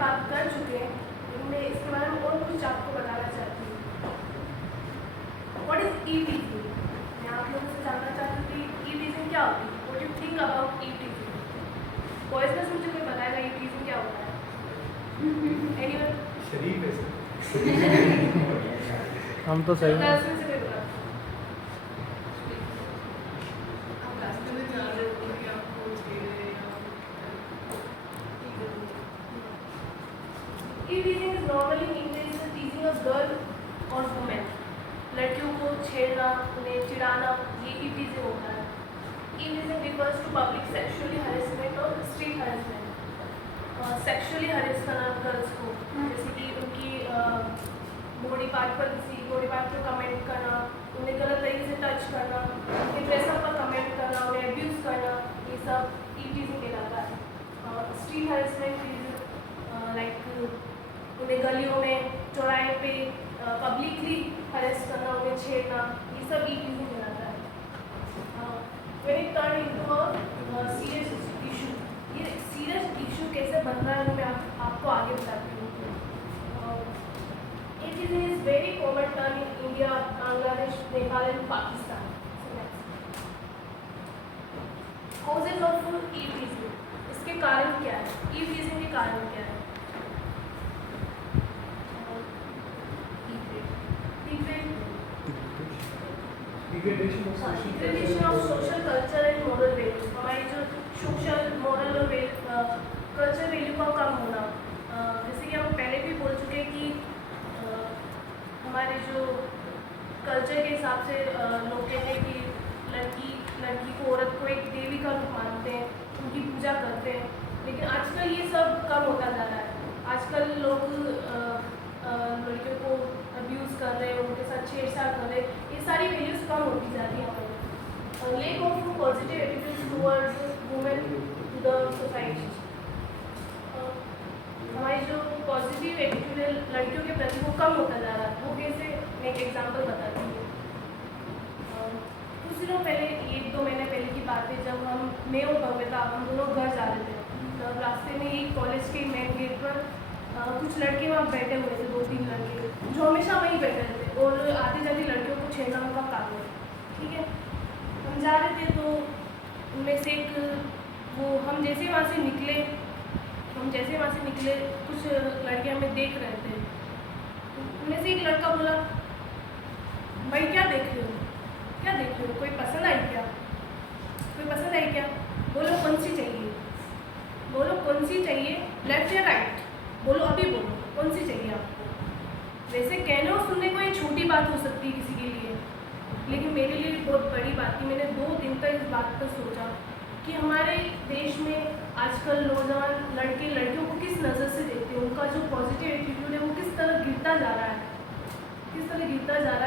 बात कर चुके हैं, लेकिन मैं इसके बारे में और कुछ आपको बताना चाहती हूँ। व्हाट इज ई टीजिंग? मैं आप लोगों से जानना चाहती हूँ कि ई टीजिंग क्या होती है। What you think about E टीजिंग? Boys में से मुझे कोई बताएगा ई टीजिंग क्या होता है? एनीवन? शरीफ है सर। हम तो सही हैं। गर्ल्स में से कोई बता? आप रास्ते में जा रहे हो कि आपको छेड़े या E-teasing is normally English is teasing a girl or woman. लड़कियों को छेड़ना, उन्हें चिढ़ाना, ये E-teasing होता है। E-teasing refers to public sexually harassment और street harassment. Sexually harass करना गर्ल्स को, जैसे कि उनकी बॉडी पार्ट पर कमेंट करना, उन्हें गलत तरीके से टच करना, उनके ड्रेसअप पर कमेंट करना, उन्हें अब्यूज़ करना, ये सब E-teasing कहलाता है। स्ट्रीट हरेसमेंट इज लाइक उन्हें गलियों में, चौराहे पे पब्लिकली हरेस करना, उन्हें छेड़ना, ये सब E-teasing कहलाता है। When it turned into a serious issue, ये सीरियस इशू कैसे बन रहा है मैं आपको आगे बताती हूँ। E-teasing is very common term in India, Bangladesh, Nepal and Pakistan. Causes of E-teasing, इसके कारण क्या है? E-teasing के कारण क्या है? Degradation of social culture and moral values. हमारी जो सोशल मॉरल और कल्चर वैल्यू का कम होना, जैसे कि हम पहले भी बोल चुके हैं कि हमारे जो कल्चर के हिसाब से लोग कहते हैं कि लड़की को, औरत को एक देवी का रूप मानते हैं, उनकी पूजा करते हैं, लेकिन आजकल ये सब कम होता जा रहा है। आजकल लोग लड़कियों को अब्यूज़ कर रहे हैं, उनके साथ छेड़छाड़ कर रहे हैं, ये सारी वैल्यूज़ कम होती जा रही हैं हमारी। Lack of positive attitude towards women to the society. हमारी जो पॉजिटिव एटीट्यूड है लड़कियों के प्रति वो कम होता जा रहा है। वो कैसे, मैं एक एग्जांपल बताती हूँ। कुछ दिनों पहले, 1-2 महीने पहले की बात है, जब मैं और भव्यता हम दोनों घर जा रहे थे, तब रास्ते में एक कॉलेज के मेन गेट पर कुछ लड़के वहाँ बैठे हुए थे, 2-3 लड़के जो हमेशा वहीं बैठे रहते और आते जाती लड़कियों को छेड़ना उनका काम है। ठीक है, हम जा रहे थे तो उनमें से एक, वो हम जैसे वहाँ से निकले, कुछ लड़के हमें देख रहे थे। उनमें से एक लड़का बोला, भाई क्या देख रहे हो, कोई पसंद आई क्या? बोलो कौन सी चाहिए, लेफ्ट या राइट? बोलो, अभी बोलो कौन सी चाहिए आपको? वैसे कहने और सुनने को ये छोटी बात हो सकती है किसी के लिए, लेकिन मेरे लिए बहुत बड़ी बात थी। मैंने 2 दिन तक इस बात पर सोचा कि हमारे देश में आजकल नौजवान लड़के लड़कियों को किस नज़र से देखते हैं, उनका जो पॉजिटिव एटीट्यूड है वो किस तरह गिरता जा रहा है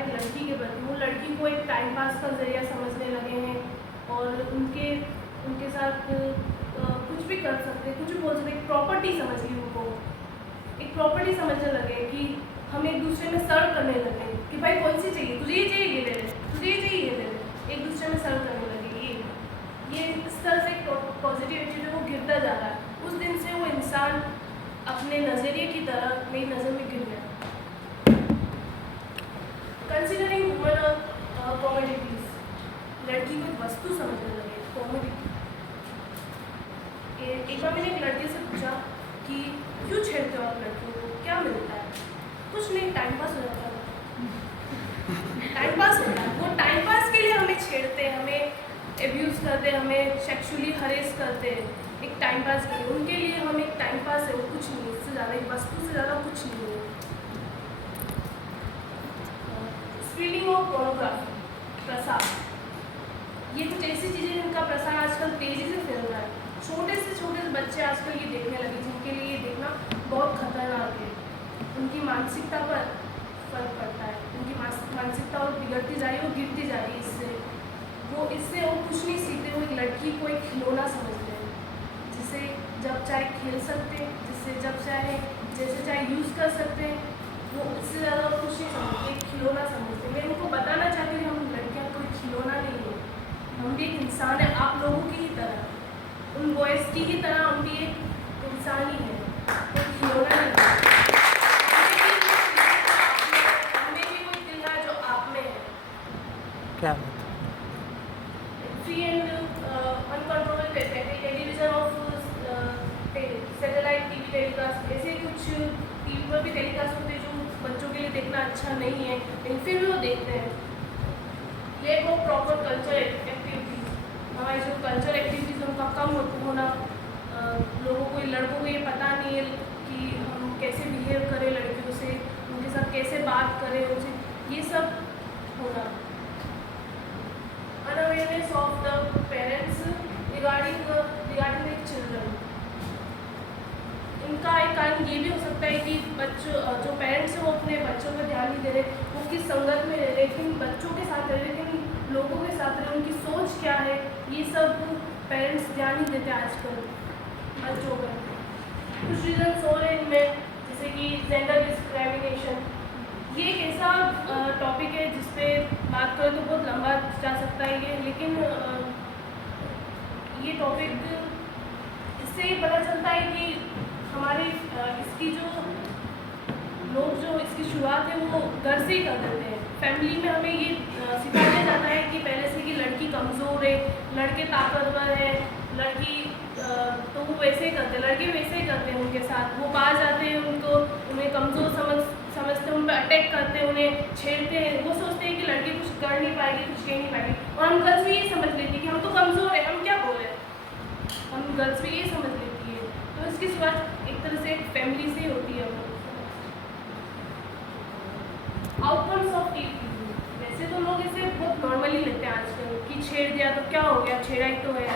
एक लड़की के प्रति। वो लड़की को एक टाइम पास का जरिया समझने लगे हैं और उनके साथ कुछ भी कर सकते हैं, कुछ भी बोल सकते हैं। एक प्रॉपर्टी समझ ली उनको, एक प्रॉपर्टी समझने लगे कि हम एक दूसरे में सर्व करने लगे कि भाई कौन सी चाहिए, तुझे ये चाहिए, ये ले ले, तुझे ये चाहिए, ये ले ले, एक दूसरे में सर्व करने लगे। ये इस तरह से पॉजिटिव एटीट्यूड वो गिरता जा रहा है। उस दिन से वो इंसान अपने नज़रिए की तरह मेरी नज़र में गिर गया। कंसिडरिंग वुमन और कॉमोडिटीज, लड़की को एक वस्तु समझने लगे, कॉमोडिटी। एक बार मैंने एक लड़के से पूछा कि क्यों छेड़ते हो आप लड़कियों को, क्या मिलता है? कुछ नहीं, टाइम पास हो जाता है। वो टाइम पास के लिए हमें छेड़ते हैं, हमें एब्यूज़ करते हैं, हमें सेक्सुअली हरेस करते हैं, एक टाइम पास के लिए। उनके लिए हम एक टाइम पास है, वो कुछ नहीं, इससे ज़्यादा, एक वस्तु से ज़्यादा कुछ नहीं है। स्प्रेडिंग ऑफ पोर्नोग्राफी, प्रसार, ये कुछ ऐसी चीज़ें जिनका प्रसार आजकल तेज़ी से फैल रहा है। छोटे से छोटे बच्चे आजकल ये देखने लगे, जिनके लिए ये देखना बहुत खतरनाक है। उनकी मानसिकता पर फर्क पड़ता है, उनकी मानसिकता और बिगड़ती जा रही है, वो गिरती जा रही है। इससे वो कुछ नहीं सीखते। वो एक लड़की को एक खिलौना समझते हैं, जिसे जब चाहे खेल सकते हैं, जिससे जैसे चाहे यूज़ कर सकते हैं। वो इससे ज़्यादा कुछ नहीं समझते, एक खिलौना समझते हैं। मैं उनको बताना चाहती हूँ कि हम लड़कियाँ कोई खिलौना नहीं है, हम भी एक इंसान है, आप लोगों की ही तरह, उन बॉयज़ की ही तरह हम भी एक इंसान ही है, कोई होना नहीं चाहिए। हमें भी वही दिल है जो आप में है। क्या बात free and uncontrollable television of satellite TV telecast, ऐसे कुछ टीवी पर भी टेलीकास्ट होते हैं जो बच्चों के लिए देखना अच्छा नहीं है, लेकिन फिर भी वो देखते हैं। Lake of proper culture activities, हमारी जो कल्चर एक्टिविटीज उनका कम होना, लोगों को, लड़कों को ये पता नहीं है कि हम कैसे बिहेव करें लड़कियों से, उनके साथ कैसे बात करें, उनसे ये सब होना। Unawareness of the parents regarding the children, इनका एक कारण ये भी हो सकता है कि बच्चों जो पेरेंट्स हैं वो अपने बच्चों पर ध्यान नहीं दे रहे, वो किस संगत में रह रहे, किन बच्चों के साथ रह रहे, किन लोगों के साथ रह रहे, उनकी सोच क्या है, ये सब पेरेंट्स ध्यान नहीं देते आजकल बच्चों पर। कुछ रीजन और हैं इनमें, जैसे कि जेंडर डिस्क्रिमिनेशन, ये एक ऐसा टॉपिक है जिस पे बात करें तो बहुत लंबा जा सकता है ये, लेकिन ये टॉपिक इससे ये पता चलता है कि हमारे इसकी जो लोग जो इसकी शुरुआत है वो घर से ही कर देते हैं। फैमिली में हमें ये सिखाया जाता है कि पहले से कि लड़की कमज़ोर है, लड़के ताकतवर है, लड़की तो वो वैसे ही करते हैं, लड़के वैसे ही करते हैं उनके साथ, वो बाहर जाते हैं, उन्हें कमज़ोर समझते हैं, उन पर अटैक करते हैं, उन्हें छेड़ते हैं, वो सोचते हैं कि लड़की कुछ कर नहीं पाएगी, कुछ कह नहीं पाएगी, और हम गर्ल्स भी ये समझ लेते हैं कि हम तो कमज़ोर हैं, हम क्या बोल रहे हैं, हम गर्ल्स भी ये समझ लेती है। तो इसकी शुरुआत एक तरह से फैमिली से ही होती है। आउटकम्स ऑफ टीवी, वैसे तो लोग इसे बहुत नॉर्मली लेते हैं आजकल कि छेड़ दिया तो क्या हो गया, छेड़ा ही तो है,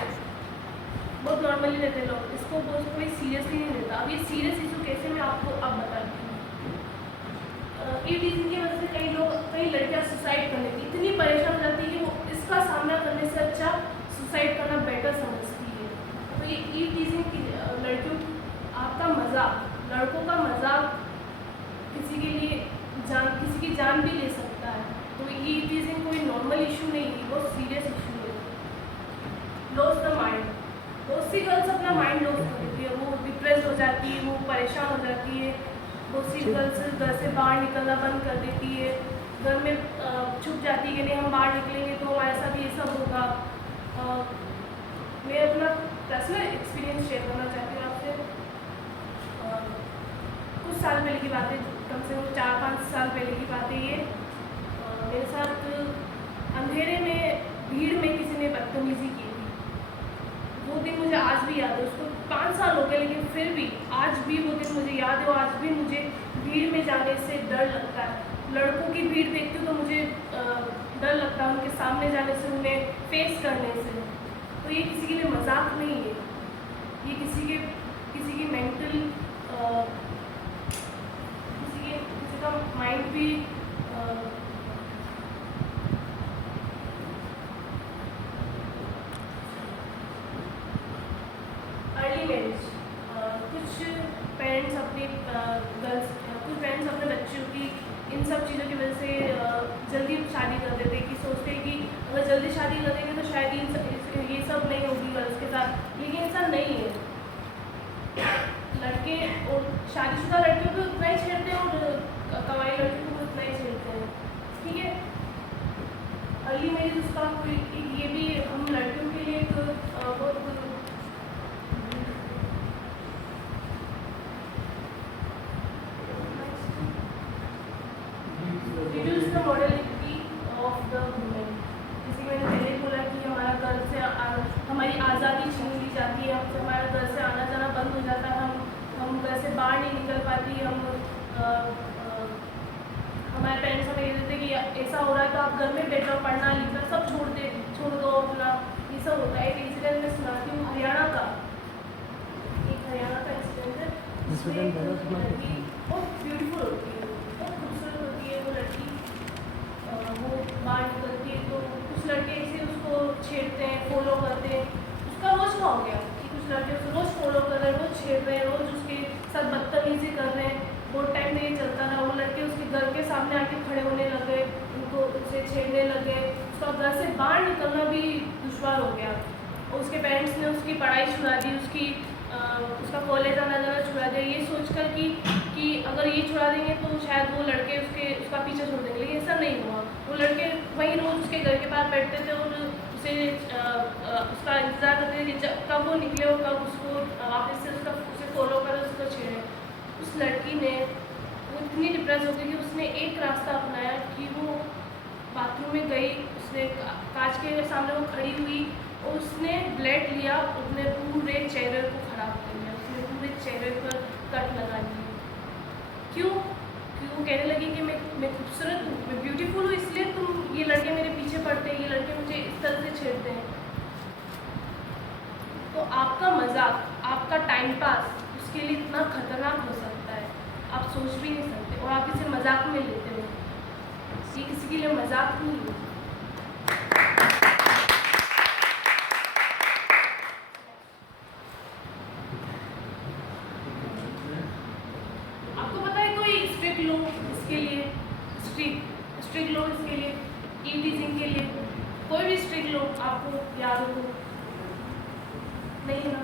बहुत नॉर्मली लेते हैं लोग इसको, कोई सीरियसली नहीं लेता। अब ये सीरियस इशू कैसे मैं आपको अब बताती हूँ। टीजिंग की वजह से कई लड़कियां सुसाइड करने की इतनी परेशान हो जाती है कि वो इसका सामना करने से अच्छा सुसाइड करना बेटर समझती है। तो ये टीजिंग की लड़कियों, आपका मजाक, लड़कों का मजाक किसी के लिए किसी की जान भी ले सकता है। तो ये टीजिंग कोई नॉर्मल इशू नहीं है, बहुत सीरियस इशू है। लॉस द माइंड, बहुत सी गर्ल्स अपना माइंड लॉस कर देती है, वो डिप्रेस हो जाती है, वो परेशान हो जाती है, बहुत सी गर्ल्स घर से बाहर निकलना बंद कर देती है, घर में छुप जाती है कि नहीं हम बाहर निकलेंगे तो हमारे साथ ये सब होगा। मैं अपना पर्सनल एक्सपीरियंस शेयर करना चाहती हूँ आपसे। कुछ साल पहले की बात है, कम से कम 4-5 साल पहले की बात है ये। मेरे साथ अंधेरे में भीड़ में किसी ने बदतमीज़ी की थी। वो दिन मुझे आज भी याद है, उसको 5 साल हो गए, लेकिन फिर भी आज भी वो दिन मुझे याद है, और आज भी मुझे भीड़ में जाने से डर लगता है। लड़कों की भीड़ देखती हूँ तो मुझे डर लगता है उनके सामने जाने से, उन्हें फेस करने से। तो ये किसी के लिए मजाक नहीं है, ये किसी की मेंटल किसी का माइंड भी अर्ली मैरिज, कुछ पेरेंट्स अपने बच्चों की इन सब चीज़ों की वजह से जल्दी शादी कर देते हैं, कि सोचते हैं कि अगर जल्दी शादी कर देंगे तो शायद ये सब नहीं होगी गर्ल्स के साथ, लेकिन ऐसा नहीं है। लड़के और शादीशुदा लड़कियों को उतना ही छेड़ते हैं और कमाई लड़कियों को उतना ही छेड़ते हैं, ठीक है। अर्ली मैरिज उसका ये भी हम लड़कियों के लिए एक बहुत reduce the morality of the women। जैसे मैंने पहले बोला कि हमारा घर से हमारी आज़ादी छीन ली जाती है, हमसे हमारा घर से आना जाना बंद हो जाता है, हम घर से बाहर नहीं निकल पाती, हमारे पेरेंट्स हमें ये देते कि ऐसा हो रहा है तो आप घर में बैठो, पढ़ना लिखना सब छोड़ दो अपना, ये सब होता है। एक इंसिडेंट मैं सुनाती हूँ हरियाणा का इंसिडेंट है, जिसमें लड़की बहुत ब्यूटीफुल होती है, बहुत खूबसूरत होती है वो लड़की, वो बाहर निकलती है तो कुछ लड़के ऐसे उसको छेड़ते हैं, फॉलो करते हैं। उसका रोज का हो गया कि कुछ लड़के उसको रोज फॉलो कर रहे हैं, रोज छेड़ रहे हैं, रोज उसके साथ बदतमीजी कर रहे हैं। बहुत टाइम में ये चलता रहा, वो लड़के उसके घर के सामने आके खड़े होने लगे, उनको उससे छेड़ने लगे, उसका घर से बाहर निकलना भी दुश्वार हो गया। और उसके पेरेंट्स ने उसकी पढ़ाई छुड़ा दी, उसकी उसका कॉलेज आना जाना छुड़ा दे, ये सोचकर कि अगर ये छुड़ा देंगे तो शायद वो लड़के उसका पीछा छोड़ देंगे, लेकिन ऐसा नहीं हुआ। वो लड़के वहीं रोज़ उसके घर के बाहर बैठते थे और उसे उसका इंतज़ार करते थे कि कब वो निकले और कब उसको वापस से उसे फॉलो करे, उसको छेड़े। उस लड़की ने वो इतनी डिप्रेस हो गई कि उसने एक रास्ता अपनाया कि वो बाथरूम में गई, उसने कांच के सामने वो खड़ी हुई और उसने ब्लेड लिया, उसने पूरे चेहरे को ख़राब कर दिया, उसने पूरे चेहरे पर कट लगा दिए। क्यों? क्योंकि वो कहने लगी कि मैं खूबसूरत हूँ, मैं ब्यूटीफुल हूँ, इसलिए ये लड़के मेरे पीछे पड़ते हैं, ये लड़के मुझे इस तरह से छेड़ते हैं। तो आपका मजाक, आपका टाइम पास उसके लिए इतना खतरनाक हो सकता है, आप सोच भी नहीं सकते, और आप इसे मजाक में लेते हो। ये किसी के लिए मजाक नहीं है। आपको पता है कोई स्ट्रिक्ट लो इसके लिए, स्ट्रिक्ट लो इसके लिए, ई टीजिंग के लिए कोई भी स्ट्रिक्ट लो आपको याद हो? नहीं है ना,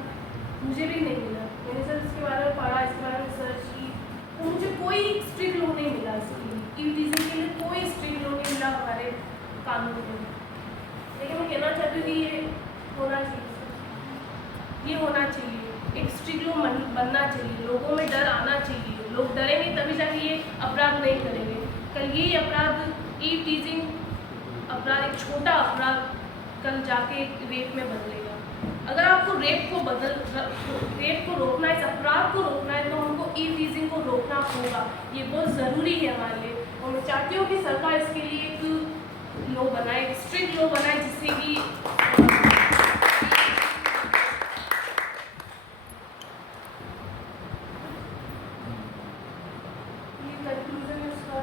मुझे भी नहीं मिला। मैंने सर इसके बारे में पढ़ा, इसके बारे में सर्च की, तो मुझे कोई स्ट्रिक्ट लो नहीं मिला इसके लिए, ई टीजिंग के लिए कोई स्ट्रिक्ट लो नहीं मिला हमारे कानून में। लेकिन मैं कहना चाहती हूँ कि ये होना चाहिए, ये होना चाहिए, एक स्ट्रिक्ट लो बनना चाहिए, लोगों में डर आना चाहिए। लोग डरेंगे तभी जाके ये अपराध नहीं करेंगे। कल ये अपराध, ई टीजिंग अपराध, एक छोटा अपराध कल जाके एक रेप में बदलेगा। अगर आपको रेप को रोकना है, इस अपराध को रोकना है, तो हमको ई टीजिंग को रोकना होगा। ये बहुत ज़रूरी है हमारे लिए, और मैं चाहती हूँ कि सरकार इसके लिए एक लो बनाए, एक स्ट्रिक्ट लो बनाए, जिससे कि कंक्लूजन है उसका।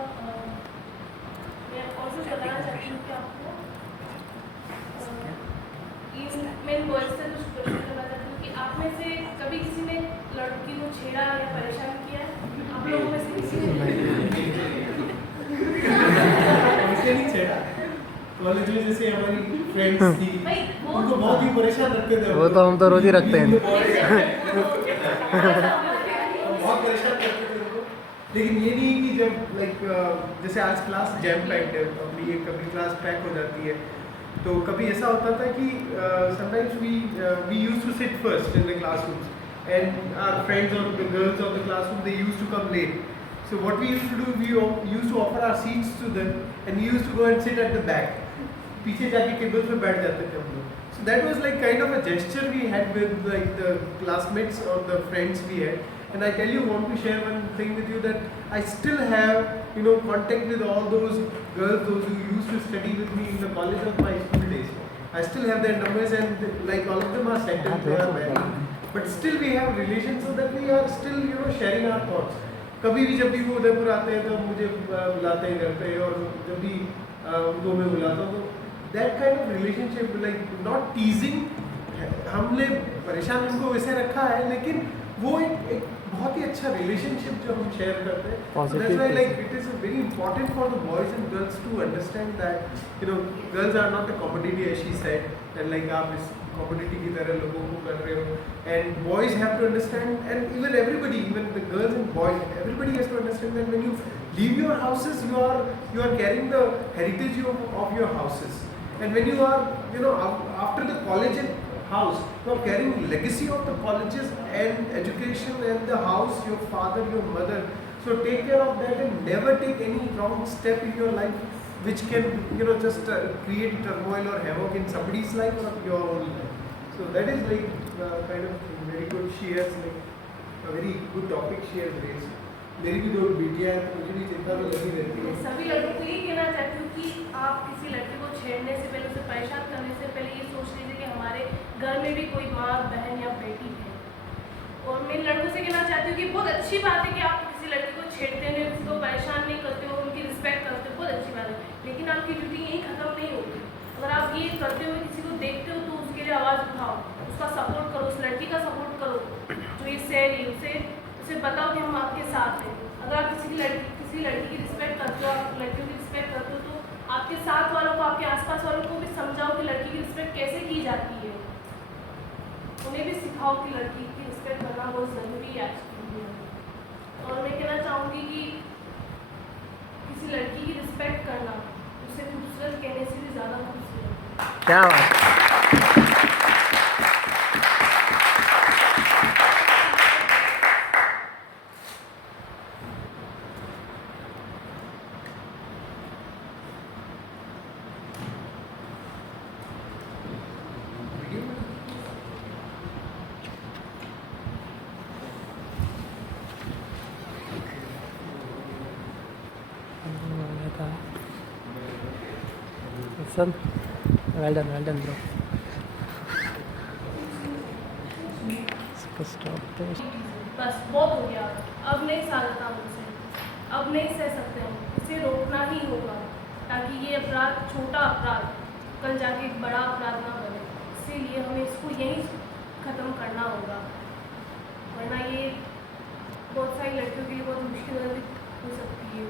मैं और कुछ बताना चाहती हूँ कि आपको मैं इन बॉयज़ से कुछ क्वेश्चन करना चाहती हूँ कि आप में से कभी किसी ने लड़की को छेड़ा या परेशान किया है? आप लोगों में से किसी ने? ऐसे नहीं छेड़ा। कॉलेज में जैसे हमारी फ्रेंड्स थी, उनको बहुत ही परेशान रखते थे। वो तो हम तो रोज ही रखते हैं। बहुत परेशान करते थे उनको। लेकिन ये नहीं कि जब जैसे आज क्लास जैम पैक्ड है, अपनी एक कभी क्लास पैक हो जाती है, तो कभी ऐसा होता था कि sometimes we used to sit first in the classrooms and our friends और the girls of the classroom they used to come late. So what we used to do, we used to offer our seats to them and we used to go and sit at the back. पीछे जाके tables पे बैठ जाते थे हम लोग. So that was like kind of a gesture we had with like the classmates or the friends we had. And I tell you, want to share one thing with you that I still have contact with all those girls, those who used to study with me in the college of my school days. I still have their numbers and like all of them are settled, they are married. But still we have relations so that we are still sharing our thoughts. कभी भी जब भी वो उदयपुर आते हैं तो मुझे बुलाते हैं घर पे, और जब भी उनको मैं बुलाता हूँ तो that kind of relationship, like not टीजिंग, हमने परेशान उनको वैसे रखा है, लेकिन वो एक बहुत ही अच्छा रिलेशनशिप जो हम शेयर करते हैं. That's why like it is very important for the boys and girls to understand that girls are not a commodity, as she said, and like आप इस कमोडिटी की तरह लोगों को कर रहे हो. And boys have to understand, and even everybody, even the girls and boys, everybody has to understand that when you leave your houses, you are carrying the heritage of your houses. And when you are, after the college and house, you are carrying legacy of the colleges and education and the house, your father, your mother. So take care of that and never take any wrong step in your life, which can, just create turmoil or havoc in somebody's life or your own life. So that is like kind of very good. She has like a very good topic she has raised. मेरी भी 2 बेटियां हैं, तो मुझे भी चिंता में लगी रहती है. सभी लड़कों को ये कहना चाहती हूँ कि आप किसी लड़के को छेड़ने से पहले, उसे परेशान करने से पहले ये सोच लीजिए कि हमारे घर में भी कोई माँ, बहन या बेटी है. और मैं लड़कों से कहना चाहती हूँ कि बहुत अच्छी बात है कि आप किसी लड़के को छेड़ते हैं, उसको परेशान नहीं करते हो, उनकी रिस्पेक्ट करते हो, बहुत अच्छी बात है. लेकिन आपकी ड्यूटी यहीं ख़त्म नहीं होती. अगर आप ये करते हुए किसी को देखते हो तो उसके लिए आवाज़ उठाओ, उसका सपोर्ट करो, उस लड़की का सपोर्ट करो जो ये सह रही है, उसे बताओ कि हम आपके साथ हैं. अगर आप किसी लड़की की रिस्पेक्ट करते हो, आप लड़कियों की रिस्पेक्ट करते हो, तो आपके साथ वालों को, आपके आसपास वालों को भी समझाओ कि लड़की की रिस्पेक्ट कैसे की जाती है. उन्हें भी सिखाओ कि लड़की की रिस्पेक्ट करना बहुत ज़रूरी है आज की दुनिया में। और मैं कहना चाहूँगी कि किसी लड़की की रिस्पेक्ट करना उसे खूबसूरत कहने से भी ज़्यादा खूबसूरत है। क्या बात। Listen, well done, bro. इसको stop दो। बस बहुत हो गया, अब नहीं सहता मुझसे, अब नहीं सह सकते हम, इसे रोकना ही होगा ताकि ये अपराध, छोटा अपराध कल जाके एक बड़ा अपराध ना बने। इसीलिए हमें इसको यहीं ख़त्म करना होगा, वरना ये बहुत सारी लड़कियों के लिए बहुत मुश्किल हो सकती है।